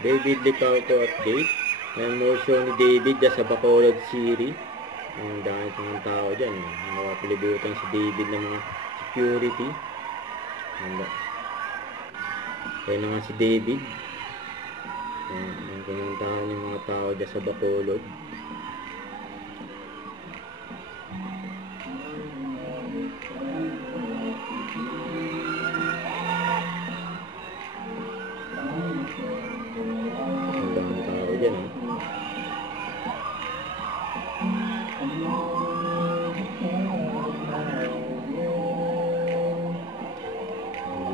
David Licauco update. May more show ni David sa Bacolod City. Ang dami ng tao dyan. Nakapilibutan si David ng mga security. Kaya na nga si David. Ang pumuntahan ng mga tao dyan sa Bacolod.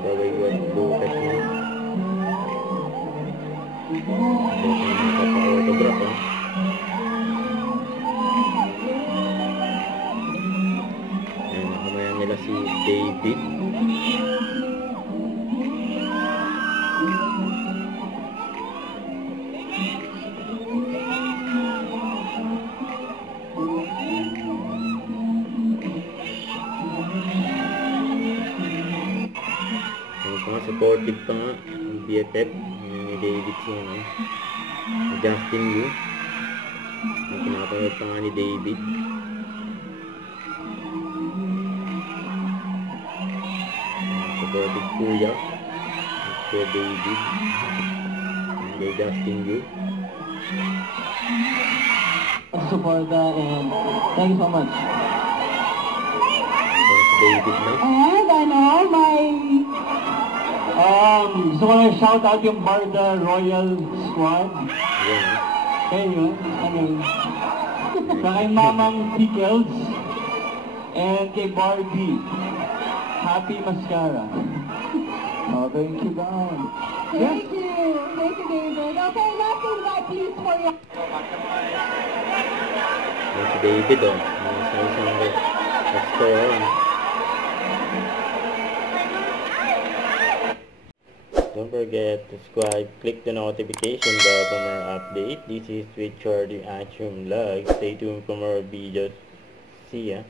Bagay bukas niya. Nagpapa-autograph ha. Ayan, nakamayan nila si David. Supportive pa nga ang BFF ni David siya, no? Justin Yu ang pinapanood pa nga ni David. Supportive kuya kay David kay Justin Yu. Suporta and thank you so much. Thanks David na. And ano, gusto ko lang shout out yung Barda Royal Squad. Yeah. Kaya yun, kay Mamang Pickles and kay Barbie. Happy Mascara. Oh, thank you, God. Thank you, David. Okay, last invite please for you. Si David, oh. Sa isang restaurant. Don't forget to subscribe, click the notification bell for more updates. This is with Charlie Achum Vlog. Stay tuned for more videos. See ya.